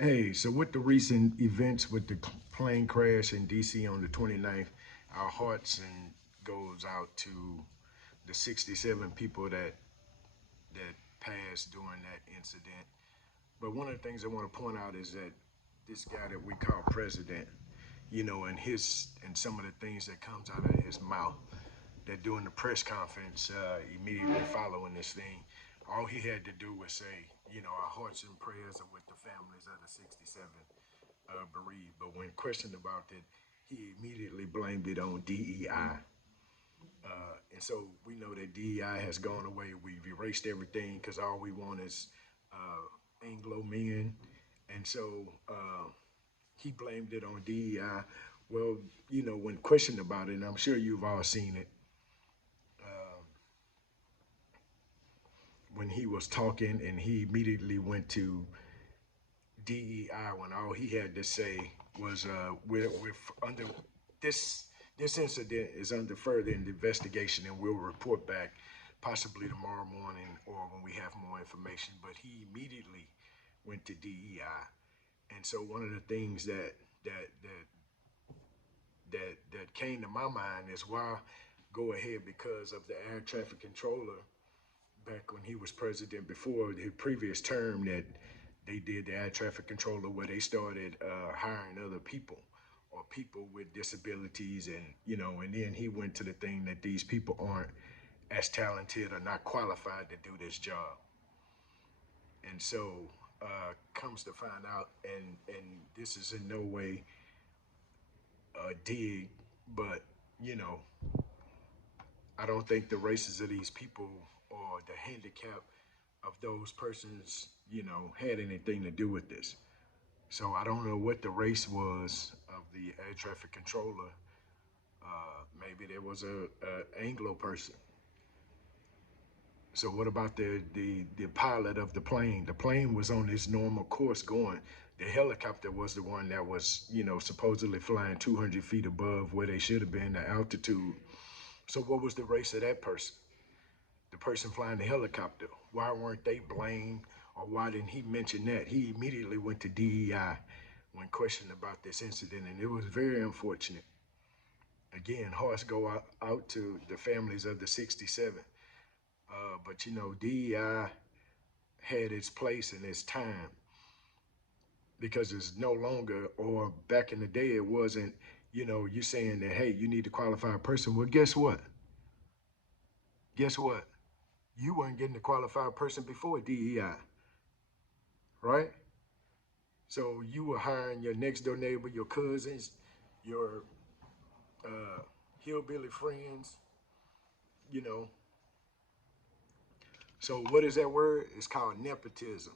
Hey, so with the recent events with the plane crash in DC on the 29th, our hearts and goes out to the 67 people that passed during that incident. But one of the things I want to point out is that this guy that we call president, and some of the things that comes out of his mouth, that during the press conference immediately following this thing, all he had to do was say, our hearts and prayers are with the families of the 67 bereaved. But when questioned about it, he immediately blamed it on DEI. And so we know that DEI has gone away. We've erased everything because all we want is Anglo men. And so he blamed it on DEI. Well, when questioned about it, and I'm sure you've all seen it, when he was talking and he immediately went to DEI when all he had to say was, we're under this this incident is under further investigation and we'll report back possibly tomorrow morning or when we have more information. But he immediately went to DEI, and so one of the things that that that came to my mind is why go ahead because of the air traffic controller back when he was president before his previous term that they did the air traffic controller where they started hiring other people or people with disabilities, and and then he went to the thing that these people aren't as talented or not qualified to do this job. And so comes to find out, and this is in no way a dig, but you know I don't think the races of these people or the handicap of those persons, had anything to do with this. So I don't know what the race was of the air traffic controller. Maybe there was a Anglo person. So what about the pilot of the plane? The plane was on its normal course going. The helicopter was the one that was, supposedly flying 200 feet above where they should have been, the altitude. So what was the race of that person? The person flying the helicopter. Why weren't they blamed, or why didn't he mention that? He immediately went to DEI when questioned about this incident, and it was very unfortunate. Again, hearts go out to the families of the 67. But DEI had its place and its time because it's no longer, or back in the day, it wasn't, you saying that, hey, you need to qualify a person. Well, guess what? Guess what? You weren't getting a qualified person before DEI, right? So you were hiring your next door neighbor, your cousins, your uh, hillbilly friends, you know. So what is that word? It's called nepotism.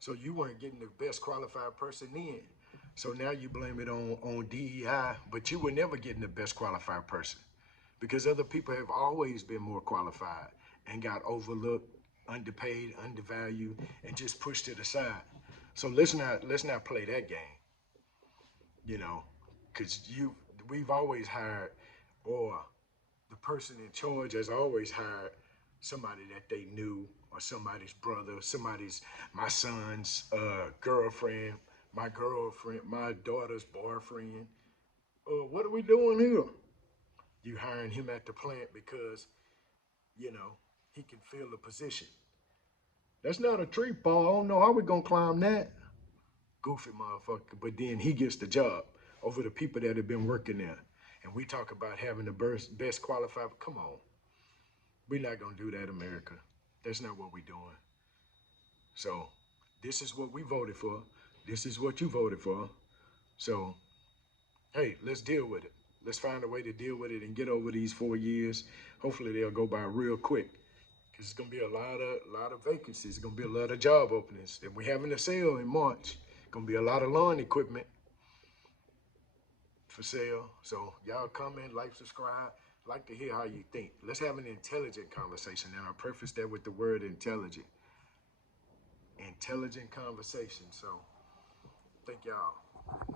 So you weren't getting the best qualified person in. So now you blame it on DEI, but you were never getting the best qualified person because other people have always been more qualified and got overlooked, underpaid, undervalued, and just pushed to the side. So let's not play that game, you know, because we've always hired, or the person in charge has always hired somebody that they knew, or somebody's brother, my son's girlfriend, my daughter's boyfriend. What are we doing here? You hiring him at the plant because you know he can fill the position. That's not a tree, Paul. I don't know how we gonna climb that. Goofy motherfucker. But then he gets the job over the people that have been working there. And we talk about having the best qualified. Come on, we're not gonna do that, America. That's not what we're doing. So this is what we voted for. This is what you voted for. So hey, let's deal with it. Let's find a way to deal with it and get over these 4 years. Hopefully they'll go by real quick. Cause it's gonna be a lot of vacancies. It's gonna be a lot of job openings. And we're having a sale in March. Gonna be a lot of lawn equipment for sale. So y'all comment, like, subscribe. Like to hear how you think. Let's have an intelligent conversation. And I preface that with the word intelligent. Intelligent conversation. So thank y'all.